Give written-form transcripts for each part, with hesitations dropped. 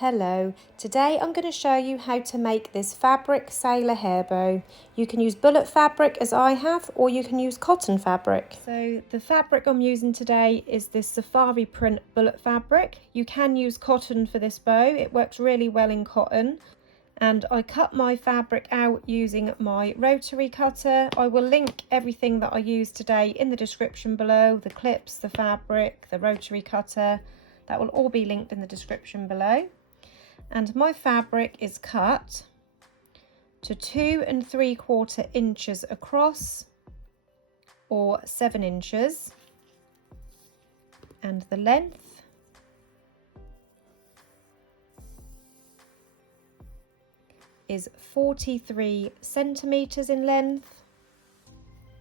Hello, today I'm going to show you how to make this fabric sailor hair bow. You can use bullet fabric as I have, or you can use cotton fabric. So the fabric I'm using today is this safari print bullet fabric. You can use cotton for this bow, it works really well in cotton. And I cut my fabric out using my rotary cutter. I will link everything that I used today in the description below, the clips, the fabric, the rotary cutter. That will all be linked in the description below. And my fabric is cut to 2 3/4 inches across, or 7 inches, and the length is 43 centimeters in length,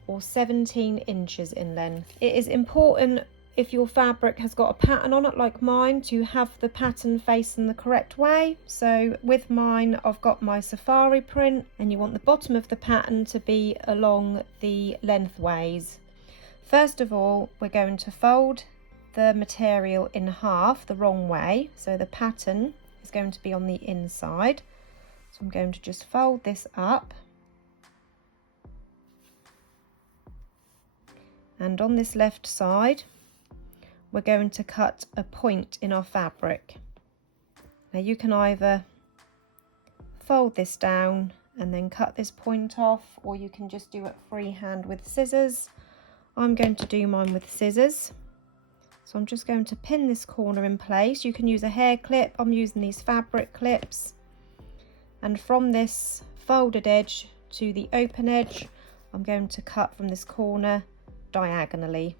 or 17 inches in length. It is important, if your fabric has got a pattern on it like mine, to have the pattern facing the correct way. So with mine, I've got my safari print, and you want the bottom of the pattern to be along the lengthways. First of all, we're going to fold the material in half the wrong way, so the pattern is going to be on the inside. So I'm going to just fold this up, and on this left side we're going to cut a point in our fabric. Now you can either fold this down and then cut this point off, or you can just do it freehand with scissors. I'm going to do mine with scissors. So I'm just going to pin this corner in place. You can use a hair clip, I'm using these fabric clips. And from this folded edge to the open edge, I'm going to cut from this corner diagonally.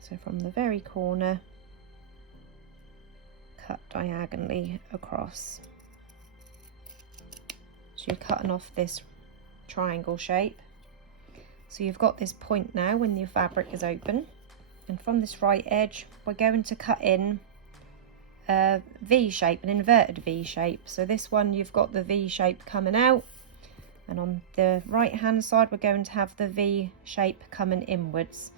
So from the very corner, cut diagonally across. So you're cutting off this triangle shape. So you've got this point now when your fabric is open. And from this right edge, we're going to cut in a V shape, an inverted V shape. So this one, you've got the V shape coming out, and on the right hand side we're going to have the V shape coming inwards.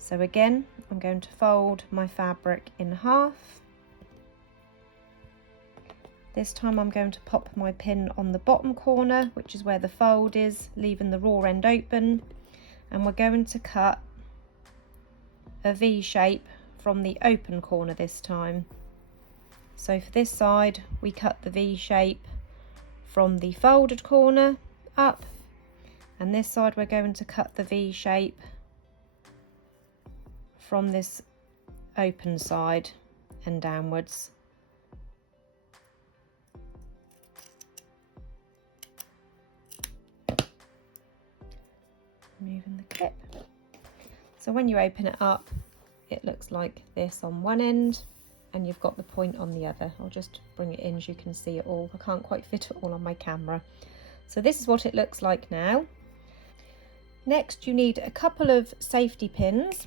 So again, I'm going to fold my fabric in half. This time I'm going to pop my pin on the bottom corner, which is where the fold is, leaving the raw end open, and we're going to cut a V shape from the open corner this time. So for this side, we cut the V shape from the folded corner up, and this side we're going to cut the V shape from this open side and downwards. Removing the clip. So when you open it up, it looks like this on one end, and you've got the point on the other. I'll just bring it in so you can see it all. I can't quite fit it all on my camera. So this is what it looks like now. Next, you need a couple of safety pins,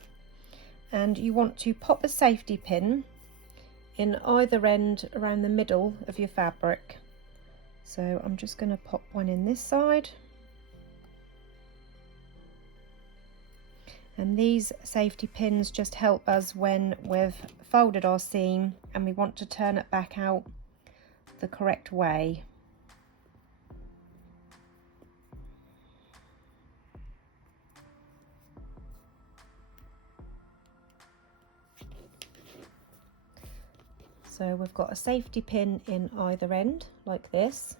and you want to pop a safety pin in either end around the middle of your fabric. So I'm just going to pop one in this side. And these safety pins just help us when we've folded our seam and we want to turn it back out the correct way. So we've got a safety pin in either end like this.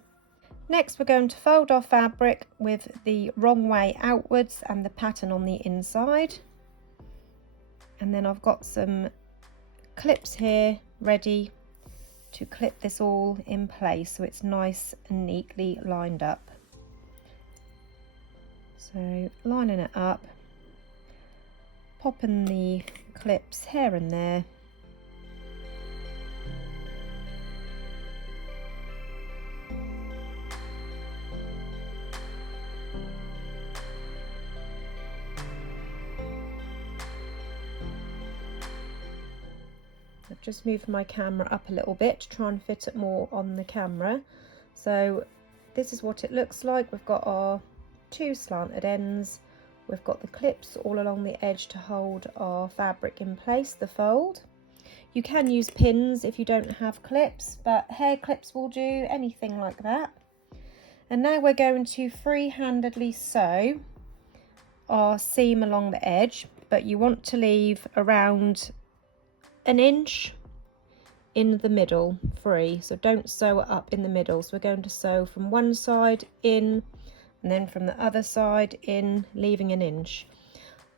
Next, we're going to fold our fabric with the wrong way outwards and the pattern on the inside. And then I've got some clips here ready to clip this all in place so it's nice and neatly lined up. So lining it up, popping the clips here and there. I've just moved my camera up a little bit to try and fit it more on the camera. So this is what it looks like. We've got our 2 slanted ends, we've got the clips all along the edge to hold our fabric in place, the fold. You can use pins if you don't have clips, but hair clips will do, anything like that. And now we're going to free-handedly sew our seam along the edge, but you want to leave around an inch in the middle free, so don't sew it up in the middle. So we're going to sew from one side in and then from the other side in, leaving an inch.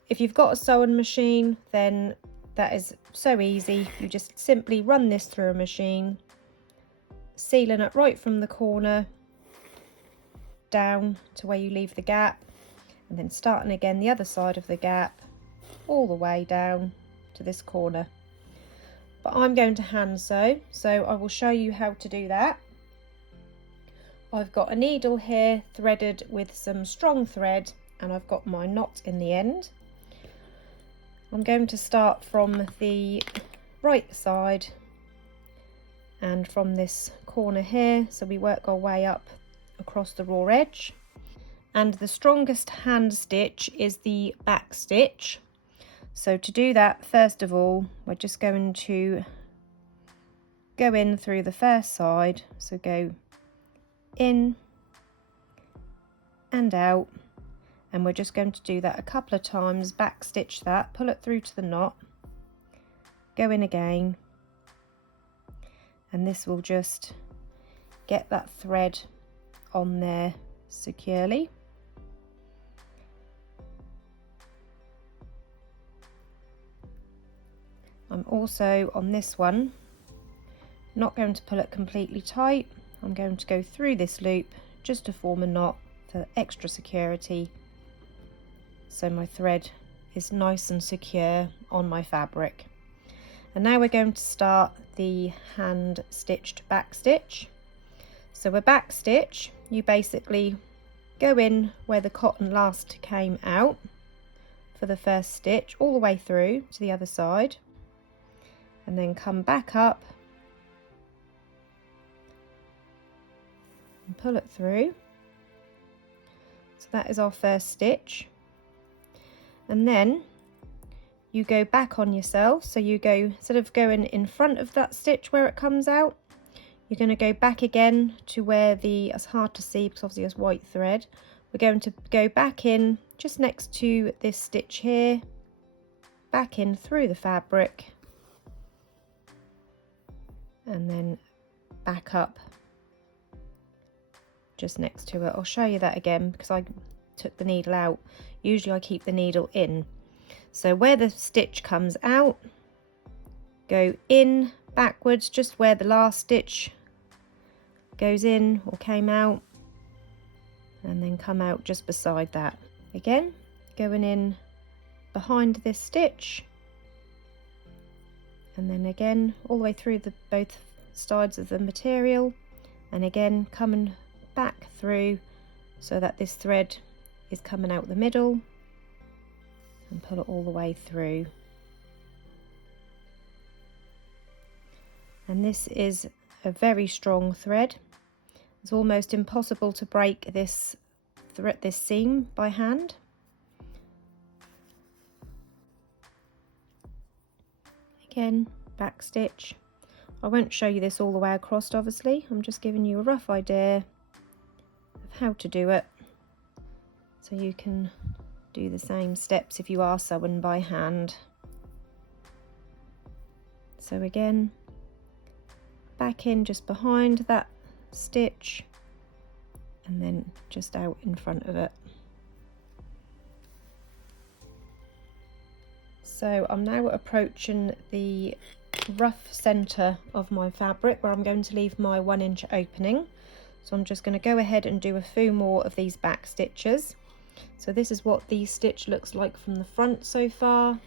If you've got a sewing machine, then that is so easy. You just simply run this through a machine, sealing it right from the corner down to where you leave the gap, and then starting again the other side of the gap all the way down to this corner. But I'm going to hand sew, so I will show you how to do that. I've got a needle here threaded with some strong thread, and I've got my knot in the end. I'm going to start from the right side and from this corner here, so we work our way up across the raw edge. And the strongest hand stitch is the back stitch. So to do that, first of all, we're just going to go in through the first side, so go in and out, and we're just going to do that a couple of times, back stitch that, pull it through to the knot, go in again, and this will just get that thread on there securely. I'm also on this one not going to pull it completely tight. I'm going to go through this loop just to form a knot for extra security, so my thread is nice and secure on my fabric. And now we're going to start the hand stitched back stitch. So a back stitch, you basically go in where the cotton last came out for the first stitch, all the way through to the other side, and then come back up and pull it through. So that is our first stitch. And then you go back on yourself, so you go, instead of going in front of that stitch where it comes out, you're going to go back again to where it's hard to see because obviously it's white thread. We're going to go back in just next to this stitch here, back in through the fabric, and then back up just next to it. I'll show you that again because I took the needle out. Usually I keep the needle in. So where the stitch comes out, go in backwards just where the last stitch goes in or came out, and then come out just beside that. Again, going in behind this stitch, and then again all the way through both sides of the material, and again coming back through so that this thread is coming out the middle, and pull it all the way through. And this is a very strong thread. It's almost impossible to break this seam by hand. Again, back stitch. I won't show you this all the way across, obviously. I'm just giving you a rough idea of how to do it, so you can do the same steps if you are sewing by hand. So again, back in just behind that stitch, and then just out in front of it. So I'm now approaching the rough centre of my fabric where I'm going to leave my 1-inch opening. So I'm just going to go ahead and do a few more of these back stitches. So this is what the stitch looks like from the front so far.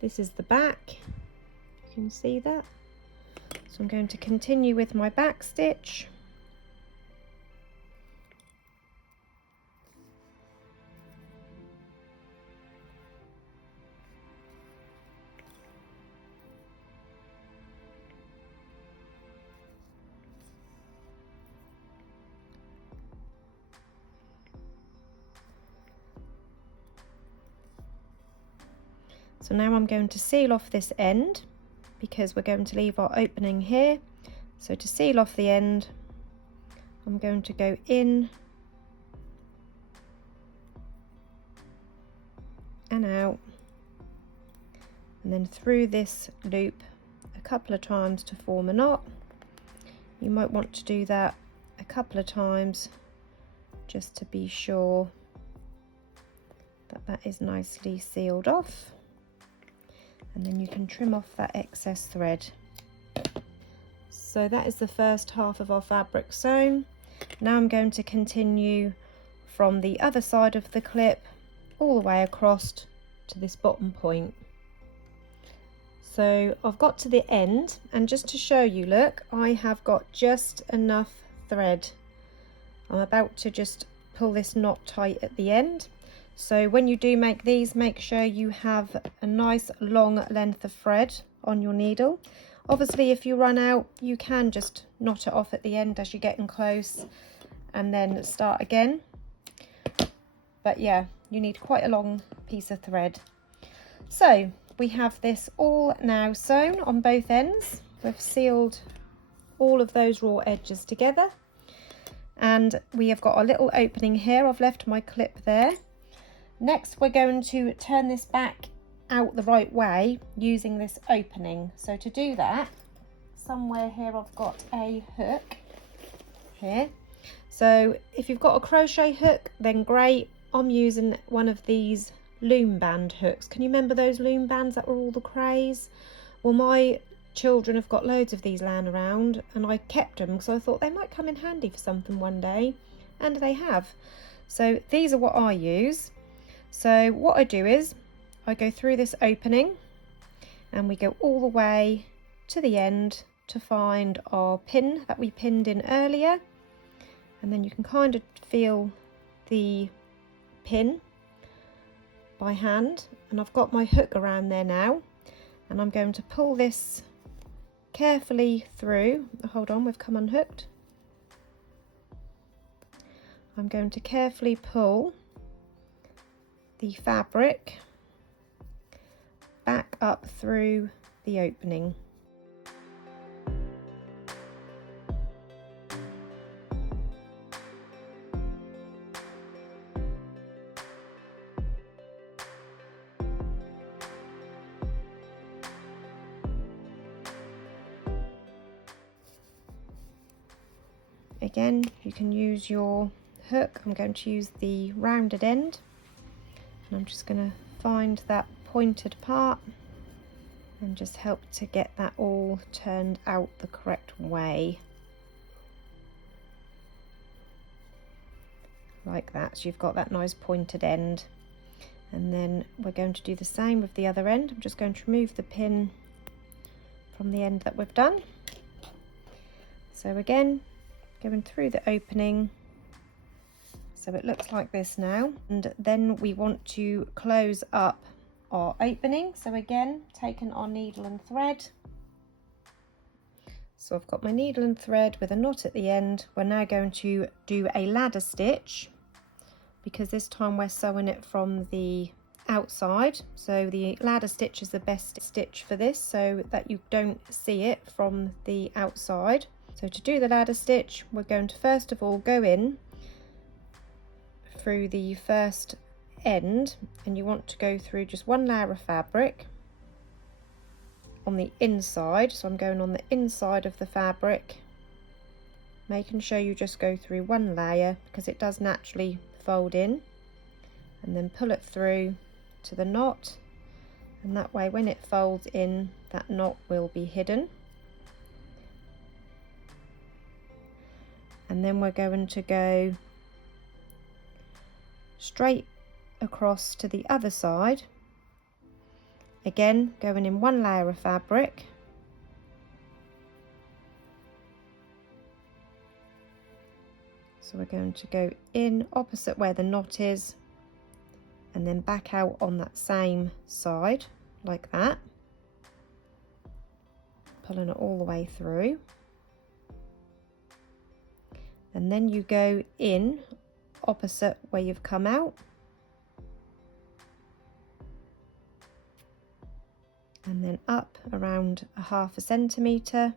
This is the back, you can see that. So I'm going to continue with my back stitch. So now I'm going to seal off this end, because we're going to leave our opening here. So to seal off the end, I'm going to go in and out, and then through this loop a couple of times to form a knot. You might want to do that a couple of times just to be sure that that is nicely sealed off, and then you can trim off that excess thread. So that is the first half of our fabric sewn. Now I'm going to continue from the other side of the clip all the way across to this bottom point. So I've got to the end, and just to show you, look, I have got just enough thread. I'm about to just pull this knot tight at the end. So when you do make these, make sure you have a nice long length of thread on your needle. Obviously if you run out, you can just knot it off at the end as you're getting close and then start again. But yeah, you need quite a long piece of thread. So we have this all now sewn on both ends. We've sealed all of those raw edges together, and we have got a little opening here. I've left my clip there. Next we're going to turn this back out the right way using this opening. So to do that, somewhere here I've got a hook here. So if you've got a crochet hook, then great. I'm using one of these loom band hooks. Can you remember those loom bands that were all the craze? Well, my children have got loads of these laying around, and I kept them because I thought they might come in handy for something one day, and they have. So these are what I use. So what I do is I go through this opening and we go all the way to the end to find our pin that we pinned in earlier, and then you can kind of feel the pin by hand, and I've got my hook around there now, and I'm going to pull this carefully through. Hold on, we've come unhooked. I'm going to carefully pull the fabric back up through the opening. Again, you can use your hook. I'm going to use the rounded end, and I'm just going to find that pointed part and just help to get that all turned out the correct way, like that. So you've got that nice pointed end, and then we're going to do the same with the other end. I'm just going to remove the pin from the end that we've done. So again, going through the opening, so it looks like this now, and then we want to close up our opening. So again, taking our needle and thread, so I've got my needle and thread with a knot at the end. We're now going to do a ladder stitch, because this time we're sewing it from the outside, so the ladder stitch is the best stitch for this, so that you don't see it from the outside. So to do the ladder stitch, we're going to first of all go in through the first end, and you want to go through just one layer of fabric on the inside. So I'm going on the inside of the fabric, making sure you just go through one layer because it does naturally fold in, and then pull it through to the knot, and that way when it folds in, that knot will be hidden. And then we're going to go straight across to the other side, again going in one layer of fabric, so we're going to go in opposite where the knot is, and then back out on that same side like that, pulling it all the way through. And then you go in opposite where you've come out, and then up around 1/2 centimetre.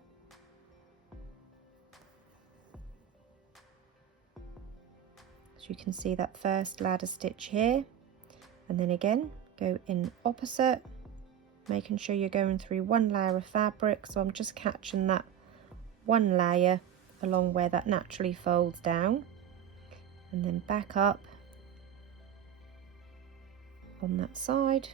As you can see, that first ladder stitch here, and then again go in opposite, making sure you're going through one layer of fabric. So I'm just catching that one layer along where that naturally folds down, and then back up on that side.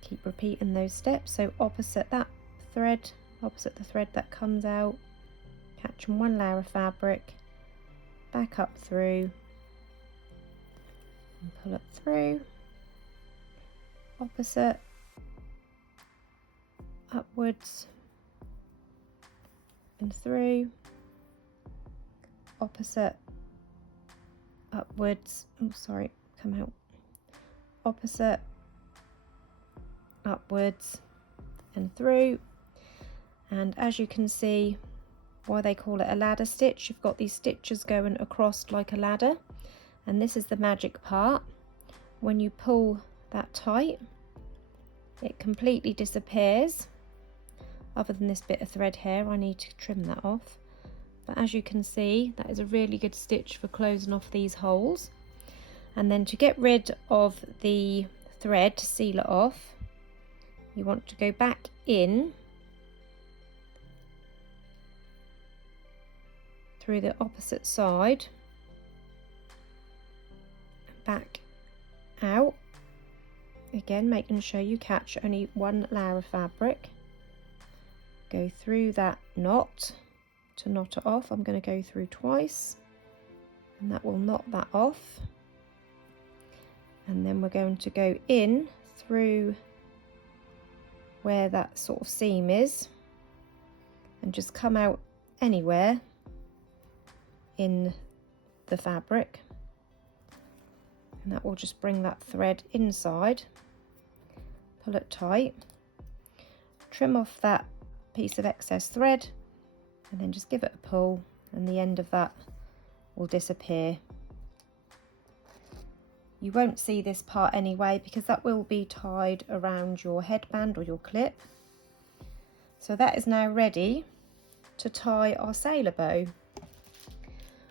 Keep repeating those steps, so opposite that thread, opposite the thread that comes out, catching one layer of fabric, back up through and pull it through, opposite, upwards and through, opposite, upwards, oh sorry, come out, opposite, upwards and through. And as you can see, why they call it a ladder stitch, you've got these stitches going across like a ladder, and this is the magic part. When you pull that tight, it completely disappears, other than this bit of thread here. I need to trim that off, but as you can see, that is a really good stitch for closing off these holes. And then to get rid of the thread, to seal it off, you want to go back in through the opposite side, back out, again making sure you catch only one layer of fabric, go through that knot to knot it off. I'm going to go through twice, and that will knot that off, and then we're going to go in through where that sort of seam is and just come out anywhere in the fabric, and that will just bring that thread inside. Pull it tight, trim off that piece of excess thread, and then just give it a pull, and the end of that will disappear. You won't see this part anyway because that will be tied around your headband or your clip. So that is now ready to tie our sailor bow.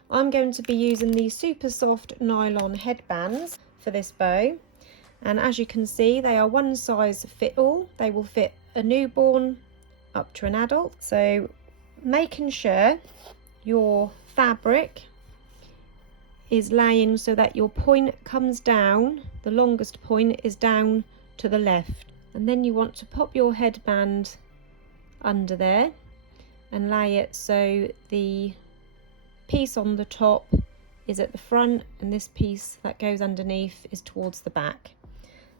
I'm going to be using these super soft nylon headbands for this bow, and as you can see, they are one size fit all. They will fit a newborn up to an adult. So making sure your fabric is laying so that your point comes down, the longest point is down to the left, and then you want to pop your headband under there and lay it so the piece on the top is at the front and this piece that goes underneath is towards the back,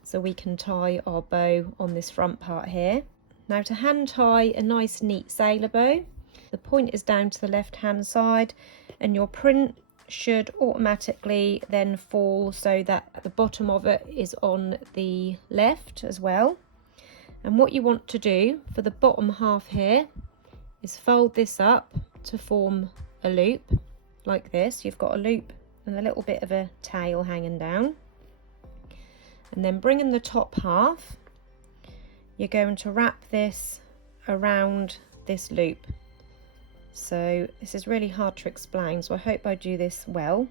so we can tie our bow on this front part here. Now, to hand tie a nice neat sailor bow, the point is down to the left hand side, and your print should automatically then fall so that the bottom of it is on the left as well. And what you want to do for the bottom half here is fold this up to form a loop like this. You've got a loop and a little bit of a tail hanging down, and then bringing the top half, you're going to wrap this around this loop. So this is really hard to explain, so I hope I do this well.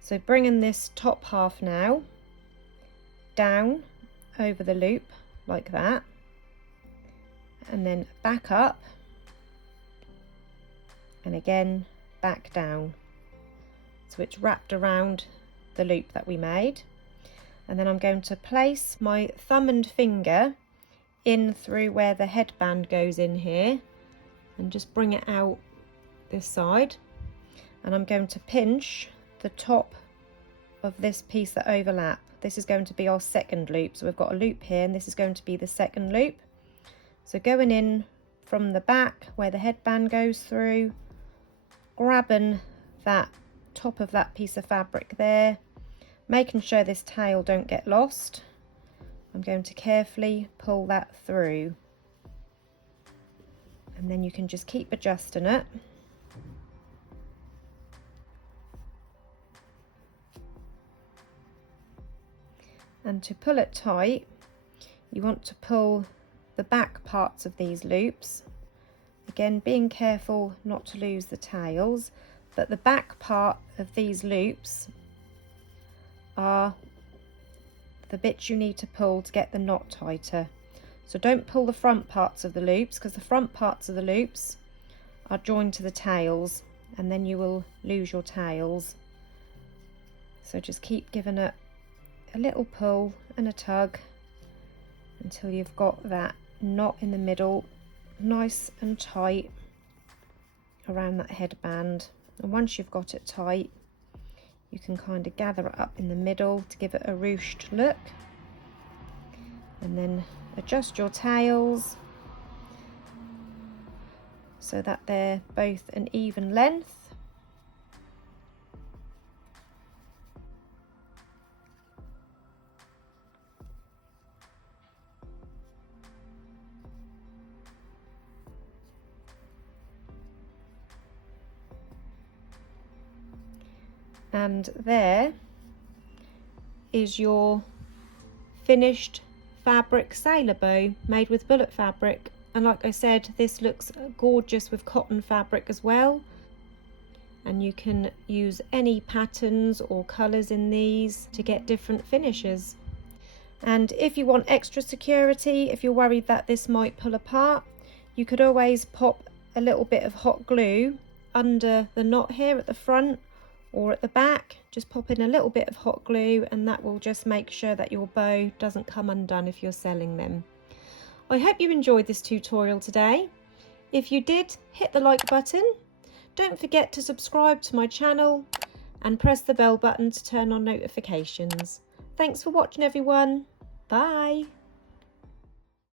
So bringing this top half now down over the loop like that, and then back up, and again back down, so it's wrapped around the loop that we made. And then I'm going to place my thumb and finger in through where the headband goes in here and just bring it out this side, and I'm going to pinch the top of this piece that overlap. This is going to be our second loop, so we've got a loop here and this is going to be the second loop. So going in from the back where the headband goes through, grabbing that top of that piece of fabric there, making sure this tail don't get lost, I'm going to carefully pull that through, and then you can just keep adjusting it. And to pull it tight, you want to pull the back parts of these loops. Again, being careful not to lose the tails, but the back part of these loops are the bits you need to pull to get the knot tighter. So don't pull the front parts of the loops, because the front parts of the loops are joined to the tails and then you will lose your tails. So just keep giving it a little pull and a tug until you've got that knot in the middle nice and tight around that headband. And once you've got it tight, you can kind of gather it up in the middle to give it a ruched look, and then adjust your tails so that they're both an even length. And there is your finished fabric sailor bow made with bullet fabric. And like I said, this looks gorgeous with cotton fabric as well. And you can use any patterns or colours in these to get different finishes. And if you want extra security, if you're worried that this might pull apart, you could always pop a little bit of hot glue under the knot here at the front or at the back. Just pop in a little bit of hot glue and that will just make sure that your bow doesn't come undone if you're selling them. I hope you enjoyed this tutorial today. If you did, hit the like button. Don't forget to subscribe to my channel and press the bell button to turn on notifications. Thanks for watching everyone. Bye.